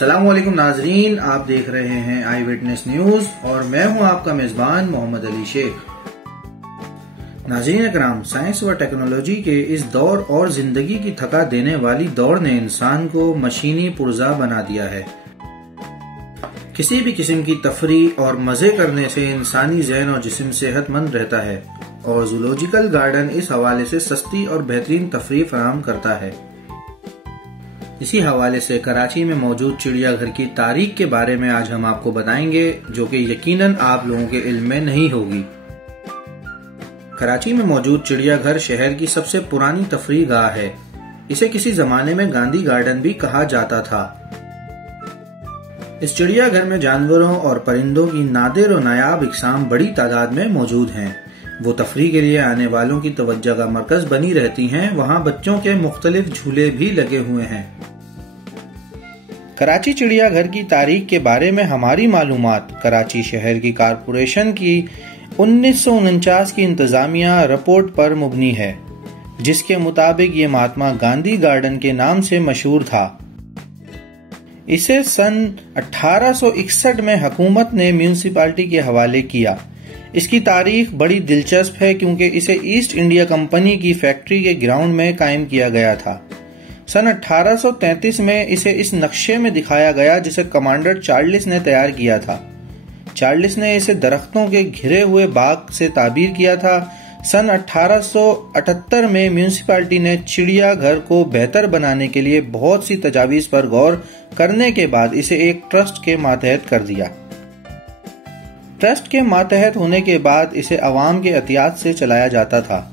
अस्सलामुअलैकुम नाजरीन, आप देख रहे हैं आई विटनेस न्यूज और मैं हूं आपका मेजबान मोहम्मद अली शेख। नाजरीन इकराम, साइंस व टेक्नोलॉजी के इस दौर और जिंदगी की थका देने वाली दौड़ ने इंसान को मशीनी पुर्जा बना दिया है। किसी भी किस्म की तफरीह और मजे करने से इंसानी जहन और जिस्म सेहतमंद रहता है और जूलॉजिकल गार्डन इस हवाले से सस्ती और बेहतरीन तफरीह फराहम करता है। इसी हवाले से कराची में मौजूद चिड़ियाघर की तारीख के बारे में आज हम आपको बताएंगे, जो कि यकीनन आप लोगों के इल्म में नहीं होगी। कराची में मौजूद चिड़ियाघर शहर की सबसे पुरानी तफरीह गाह है। इसे किसी जमाने में गांधी गार्डन भी कहा जाता था। इस चिड़ियाघर में जानवरों और परिंदों की नादिर और नायाब इकसाम बड़ी तादाद में मौजूद हैं। वो तफरीह के लिए आने वालों की तवज्जो का मरकज बनी रहती हैं। वहाँ बच्चों के मुख्तलिफ झूले भी लगे हुए हैं। कराची चिड़ियाघर की तारीख के बारे में हमारी मालूमात कराची शहर की कारपोरेशन की 1949 की इंतजामिया रिपोर्ट पर मुबनी है, जिसके मुताबिक ये महात्मा गांधी गार्डन के नाम से मशहूर था। इसे सन 1861 में हुकूमत ने म्यूनिसिपालिटी के हवाले किया। इसकी तारीख बड़ी दिलचस्प है क्योंकि इसे ईस्ट इंडिया कंपनी की फैक्ट्री के ग्राउंड में कायम किया गया था। सन 1833 में इसे इस नक्शे में दिखाया गया जिसे कमांडर चार्ल्स ने तैयार किया था। चार्ल्स ने इसे दरख्तों के घिरे हुए बाग से ताबीर किया था। सन 1878 में म्यूनिसिपालिटी ने चिड़ियाघर को बेहतर बनाने के लिए बहुत सी तजावीज पर गौर करने के बाद इसे एक ट्रस्ट के मातहत कर दिया। ट्रस्ट के मातहत होने के बाद इसे अवाम के एहतियात से चलाया जाता था।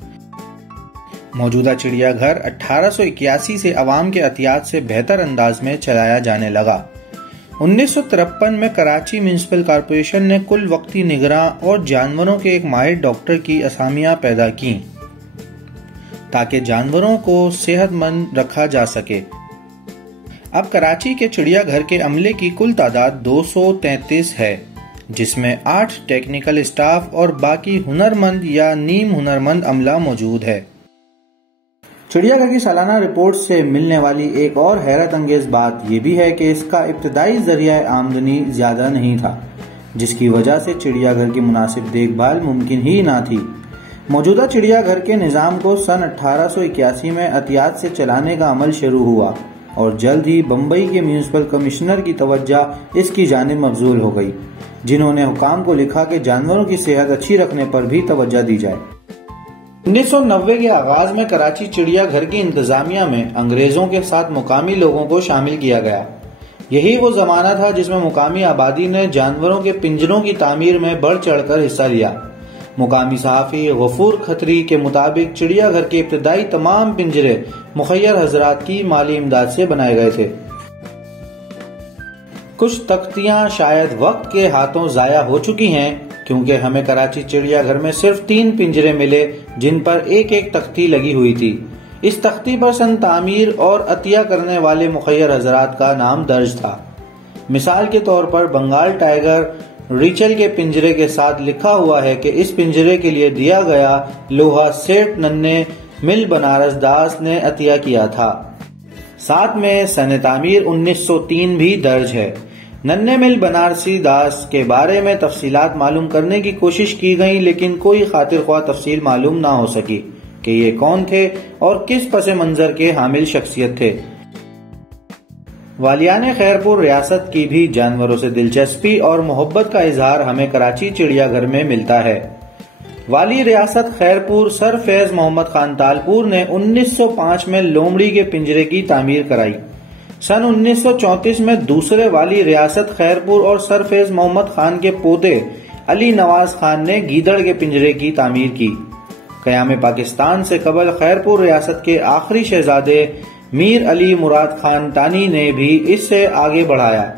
मौजूदा चिड़ियाघर 1881 से अवाम के एहतियात से बेहतर अंदाज में चलाया जाने लगा। 1953 में कराची म्यूनिसिपल कॉरपोरेशन ने कुल वक्ती निगरां और जानवरों के एक माहिर डॉक्टर की असामियां पैदा की ताकि जानवरों को सेहतमंद रखा जा सके। अब कराची के चिड़ियाघर के अमले की कुल तादाद 233 है, जिसमें 8 टेक्निकल स्टाफ और बाकी हुनरमंद या नीम हुनरमंद अमला मौजूद है। चिड़ियाघर की सालाना रिपोर्ट से मिलने वाली एक और हैरत अंगेज बात यह भी है कि इसका इब्तदाई जरिया आमदनी ज्यादा नहीं था, जिसकी वजह से चिड़ियाघर की मुनासिब देखभाल मुमकिन ही ना थी। मौजूदा चिड़ियाघर के निज़ाम को सन 1881 में एहतियात से चलाने का अमल शुरू हुआ और जल्द ही बम्बई के म्यूनिसिपल कमिश्नर की तवज्जो इसकी जानिब मबजूल हो गई, जिन्होंने हुकाम को लिखा कि जानवरों की सेहत अच्छी रखने पर भी तवज्जो दी जाए। 1990 के आगाज में कराची चिड़ियाघर की इंतजामिया में अंग्रेजों के साथ मुकामी लोगों को शामिल किया गया। यही वो जमाना था जिसमें मुकामी आबादी ने जानवरों के पिंजरों की तामीर में बढ़ चढ़कर हिस्सा लिया। मुकामी सहाफी गफूर खत्री के मुताबिक चिड़ियाघर के इब्तदाई तमाम पिंजरे मुखय्यर हजरात की माली इमदाद से बनाए गए थे। कुछ तख्तियां शायद वक्त के हाथों जाया हो चुकी हैं, क्योंकि हमें कराची चिड़ियाघर में सिर्फ 3 पिंजरे मिले जिन पर एक एक तख्ती लगी हुई थी। इस तख्ती पर सन तामीर और अतिया करने वाले मुखय्यर हजरात का नाम दर्ज था। मिसाल के तौर पर बंगाल टाइगर रिचल के पिंजरे के साथ लिखा हुआ है कि इस पिंजरे के लिए दिया गया लोहा सेठ नन्हे मिल बनारस दास ने अतिया किया था। साथ में सन तामीर 1903 भी दर्ज है। नन्हे मिल बनारसी दास के बारे में तफसीलात मालूम करने की कोशिश की गई, लेकिन कोई खातिर ख्वाह तफसील मालूम ना हो सकी कि ये कौन थे और किस पस मंजर के हामिल शख्सियत थे। वालियाने खैरपुर रियासत की भी जानवरों से दिलचस्पी और मोहब्बत का इजहार हमें कराची चिड़ियाघर में मिलता है। वाली रियासत खैरपुर सर फैज मोहम्मद खान तालपुर ने 1905 में लोमड़ी के पिंजरे की तामीर कराई। सन 1934 में दूसरे वाली रियासत खैरपुर और सर फैज मोहम्मद खान के पोते अली नवाज खान ने गीदड़ के पिंजरे की तामीर की। कयाम पाकिस्तान से कबल खैरपुर रियासत के आखिरी शहजादे मीर अली मुराद खान तानी ने भी इससे आगे बढ़ाया।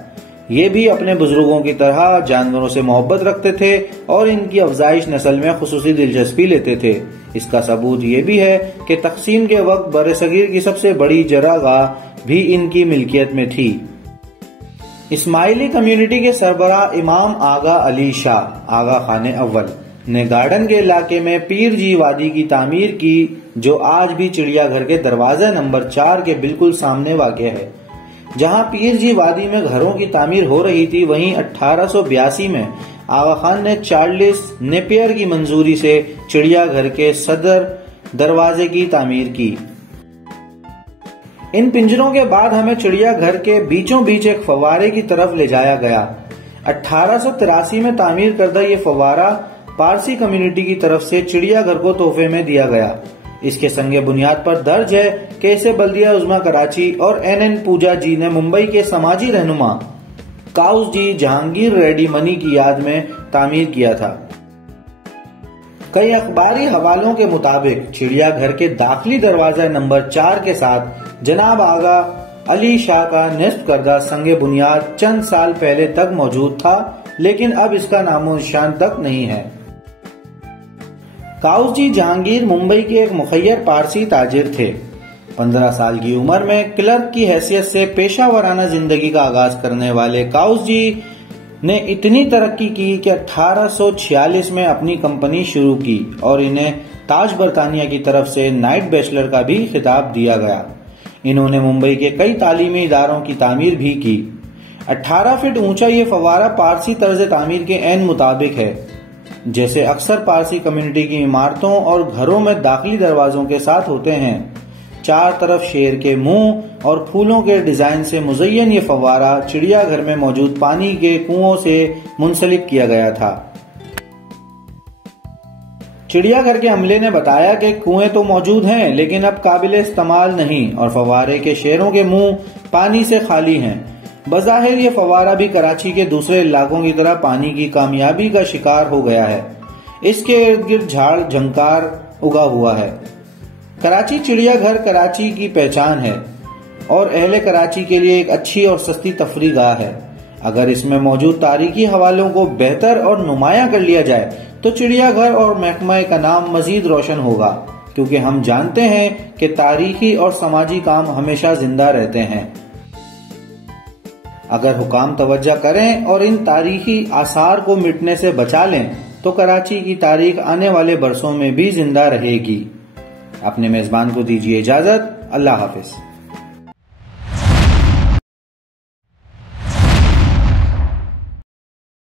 ये भी अपने बुजुर्गों की तरह जानवरों से मोहब्बत रखते थे और इनकी अफजाइश नस्ल में खुसूसी दिलचस्पी लेते थे। इसका सबूत ये भी है कि तकसीम के वक्त बरसगीर की सबसे बड़ी चरागाह भी इनकी मिल्कियत में थी। इस्माइली कम्युनिटी के सरबराह इमाम आगा अली शाह आगा खाने अव्वल ने गार्डन के इलाके में पीर जी वादी की तामीर की, जो आज भी चिड़ियाघर के दरवाजे नंबर 4 के बिल्कुल सामने वाक़ है। जहां पीरजी वादी में घरों की तामीर हो रही थी, वहीं 1882 में आगा खान ने चार्ल्स नेपियर की मंजूरी से चिड़ियाघर के सदर दरवाजे की तामीर की। इन पिंजरों के बाद हमें चिड़ियाघर के बीचों बीच एक फव्वारे की तरफ ले जाया गया। 1883 में तामीर करदा ये फव्वारा पारसी कम्युनिटी की तरफ से चिड़ियाघर को तोहफे में दिया गया। इसके संगे बुनियाद पर दर्ज है कि इसे बल्दिया उज़्मा कराची और NN पूजा जी ने मुंबई के समाजी रहनुमा काउस जी जहांगीर रेड्डी मनी की याद में तामीर किया था। कई अखबारी हवालों के मुताबिक चिड़ियाघर के दाखिली दरवाजा नंबर 4 के साथ जनाब आगा अली शाह का निस्ब करदा संगे बुनियाद चंद साल पहले तक मौजूद था, लेकिन अब इसका नामो निशान तक नहीं है। काउस जी जहांगीर मुंबई के एक मुखय्यर पारसी ताजिर थे। 15 साल की उम्र में क्लर्क की हैसियत से पेशा वराना जिंदगी का आगाज करने वाले काउस जी ने इतनी तरक्की की कि 1846 में अपनी कंपनी शुरू की और इन्हें ताज बरतानिया की तरफ से नाइट बैचलर का भी खिताब दिया गया। इन्होंने मुंबई के कई तालीमी इदारों की तामीर भी की। 18 फीट ऊंचा ये फव्वारा पारसी तर्ज तामीर के ऐन मुताबिक है, जैसे अक्सर पारसी कम्युनिटी की इमारतों और घरों में दाखिली दरवाजों के साथ होते हैं। चार तरफ शेर के मुंह और फूलों के डिजाइन से मुज़य्यन ये फव्वारा चिड़ियाघर में मौजूद पानी के कुओं से मुंसलिक किया गया था। चिड़ियाघर के अमले ने बताया कि कुएं तो मौजूद हैं, लेकिन अब काबिले इस्तेमाल नहीं और फव्वारे के शेरों के मुंह पानी से खाली हैं। बज़ाहिर ये फव्वारा भी कराची के दूसरे इलाकों की तरह पानी की कामयाबी का शिकार हो गया है। इसके इर्द गिर्द झाड़ झंकार उगा हुआ है। कराची चिड़ियाघर कराची की पहचान है और अहले कराची के लिए एक अच्छी और सस्ती तफरीह गाह है। अगर इसमें मौजूद तारीखी हवालों को बेहतर और नुमाया कर लिया जाए तो चिड़ियाघर और महकमा का नाम मजीद रोशन होगा, क्योंकि हम जानते हैं कि तारीखी और समाजी काम हमेशा जिंदा रहते हैं। अगर हुकाम तवज्जो करें और इन तारीखी आसार को मिटने से बचा लें तो कराची की तारीख आने वाले बरसों में भी जिंदा रहेगी। अपने मेजबान को दीजिए इजाजत। अल्लाह हाफिज।